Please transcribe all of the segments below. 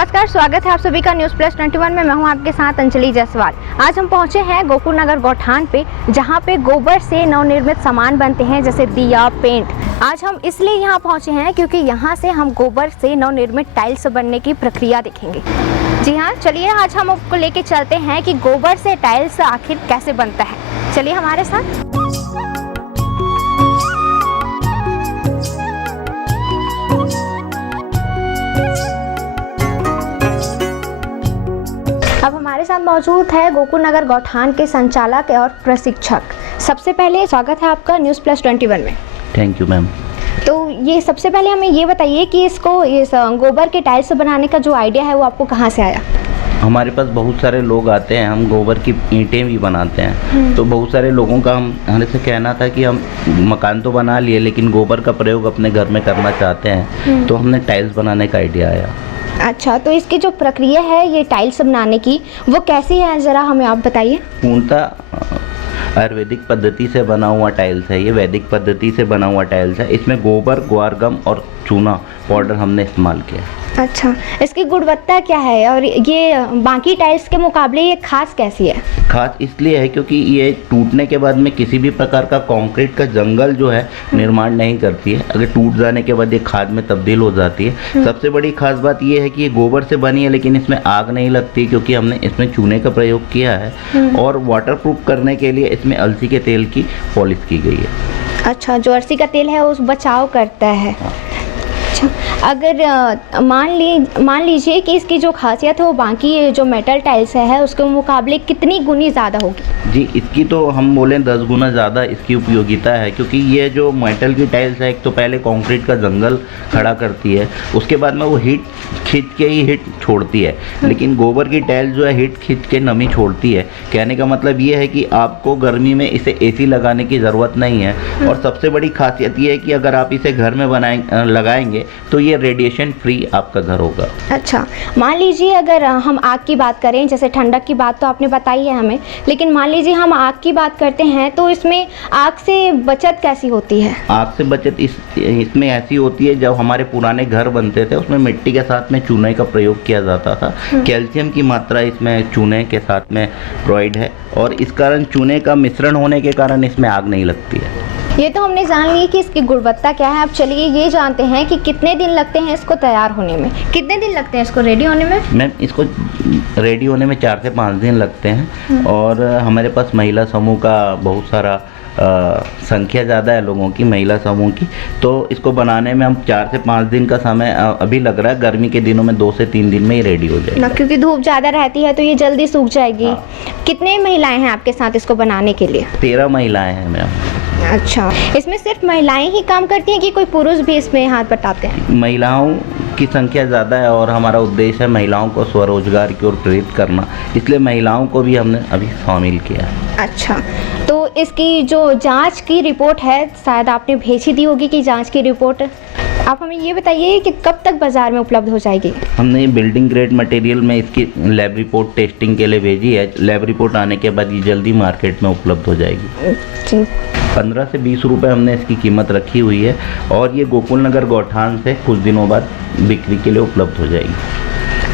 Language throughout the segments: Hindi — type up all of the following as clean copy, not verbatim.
नमस्कार, स्वागत है आप सभी का न्यूज़ प्लस 21 में। मैं हूं आपके साथ अंजलि जायसवाल। आज हम पहुंचे हैं गोकुल नगर गौठान पे, जहां पे गोबर से नवनिर्मित सामान बनते हैं जैसे दिया, पेंट। आज हम इसलिए यहां पहुंचे हैं क्योंकि यहां से हम गोबर से नवनिर्मित टाइल्स बनने की प्रक्रिया देखेंगे। जी हाँ, चलिए आज हम आपको लेके चलते हैं कि गोबर से टाइल्स आखिर कैसे बनता है। चलिए हमारे साथ। अब हमारे साथ मौजूद है गोकुल नगर गौठान के संचालक और प्रशिक्षक। सबसे पहले स्वागत है आपका न्यूज़ प्लस 21 में। Thank you ma'am. तो ये सबसे पहले हमें ये बताइए कि इसको इस गोबर के टाइल्स बनाने का जो आइडिया है वो आपको कहाँ से आया? हमारे पास बहुत सारे लोग आते हैं, हम गोबर की ईंटें भी बनाते हैं। तो बहुत सारे लोगों का हमारे से कहना था कि हम मकान तो बना लिए लेकिन गोबर का प्रयोग अपने घर में करना चाहते हैं, तो हमने टाइल्स बनाने का आइडिया आया। अच्छा, तो इसकी जो प्रक्रिया है ये टाइल्स बनाने की, वो कैसी है ज़रा हमें आप बताइए। पूर्णतः आयुर्वेदिक पद्धति से बना हुआ टाइल्स है, ये वैदिक पद्धति से बना हुआ टाइल्स है। इसमें गोबर, ग्वारगम और चूना पाउडर हमने इस्तेमाल किया। अच्छा, इसकी गुणवत्ता क्या है और ये बाकी टाइल्स के मुकाबले ये खास कैसी है? खास इसलिए है क्योंकि ये टूटने के बाद में किसी भी प्रकार का कंक्रीट का जंगल जो है निर्माण नहीं करती है। अगर टूट जाने के बाद ये खाद में तब्दील हो जाती है। सबसे बड़ी खास बात ये है कि ये गोबर से बनी है लेकिन इसमें आग नहीं लगती क्योंकि हमने इसमें चूने का प्रयोग किया है। और वाटरप्रूफ करने के लिए इसमें अलसी के तेल की पॉलिश की गई है। अच्छा, जो अलसी का तेल है उस बचाव करता है। अच्छा, अगर मान लीजिए कि इसकी जो खासियत है वो बाकी जो मेटल टाइल्स है उसके मुकाबले कितनी गुनी ज़्यादा होगी? जी, इसकी तो हम बोलें 10 गुना ज़्यादा इसकी उपयोगिता है, क्योंकि ये जो मेटल की टाइल्स है एक तो पहले कंक्रीट का जंगल खड़ा करती है, उसके बाद में वो हीट खींच के ही हीट छोड़ती है। लेकिन गोबर की टाइल्स जो है हीट खींच के नमी छोड़ती है। कहने का मतलब ये है कि आपको गर्मी में इसे एसी लगाने की ज़रूरत नहीं है। और सबसे बड़ी खासियत ये है कि अगर आप इसे घर में लगाएंगे तो ये रेडिएशन फ्री आपका घर होगा। अच्छा, मान लीजिए अगर हम आग की बात करें, जैसे ठंडक की बात तो आपने बताई है हमें, लेकिन मान लीजिए हम आग की बात करते हैं तो इसमें आग से बचत कैसी होती है? आग से बचत इसमें ऐसी होती है, जब हमारे पुराने घर बनते थे उसमें मिट्टी के साथ में चूने का प्रयोग किया जाता था। कैल्शियम की मात्रा इसमें चूने के साथ में प्रोवाइड है और इस कारण चूने का मिश्रण होने के कारण इसमें आग नहीं लगती है। ये तो हमने जान ली कि इसकी गुणवत्ता क्या है। अब चलिए ये जानते हैं कि कितने दिन लगते हैं इसको तैयार होने में, कितने दिन लगते हैं इसको रेडी होने में? मैम, इसको रेडी होने में 4 से 5 दिन लगते हैं। और हमारे पास महिला समूह का बहुत सारा संख्या ज़्यादा है लोगों की, महिला समूह की, तो इसको बनाने में हम 4 से 5 दिन का समय अभी लग रहा है। गर्मी के दिनों में 2 से 3 दिन में ही रेडी हो जाएगी ना, क्योंकि धूप ज़्यादा रहती है तो ये जल्दी सूख जाएगी। हाँ। कितने महिलाएं हैं आपके साथ इसको बनाने के लिए? 13 महिलाएं हैं मैम। अच्छा, इसमें सिर्फ महिलाएं ही काम करती हैं कि कोई पुरुष भी इसमें हाथ बटाते हैं? महिलाओं की संख्या ज़्यादा है और हमारा उद्देश्य है महिलाओं को स्वरोजगार की ओर प्रेरित करना, इसलिए महिलाओं को भी हमने अभी शामिल किया है। अच्छा, तो इसकी जो जांच की रिपोर्ट है शायद आपने भेजी दी होगी कि जांच की रिपोर्ट, आप हमें ये बताइए कि कब तक बाज़ार में उपलब्ध हो जाएगी? हमने बिल्डिंग ग्रेड मटेरियल में इसकी लैब रिपोर्ट टेस्टिंग के लिए भेजी है। लैब रिपोर्ट आने के बाद ये जल्दी मार्केट में उपलब्ध हो जाएगी। 15 से 20 रुपये हमने इसकी कीमत रखी हुई है और ये गोकुल नगर गौठान से कुछ दिनों बाद बिक्री के लिए उपलब्ध हो जाएगी।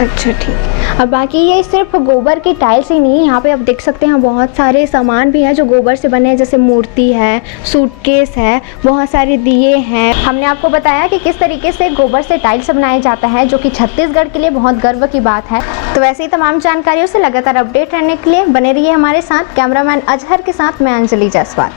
अच्छा, ठीक। अब बाकी ये सिर्फ गोबर की टाइल्स ही नहीं, यहाँ पे आप देख सकते हैं बहुत सारे सामान भी हैं जो गोबर से बने हैं, जैसे मूर्ति है, सूटकेस है, बहुत सारे दिए हैं। हमने आपको बताया कि किस तरीके से गोबर से टाइल्स बनाया जाता है, जो कि छत्तीसगढ़ के लिए बहुत गर्व की बात है। तो वैसे ही तमाम जानकारियों से लगातार अपडेट रहने के लिए बने रहिए हमारे साथ। कैमरामैन अजहर के साथ मैं अंजलि जायसवाल।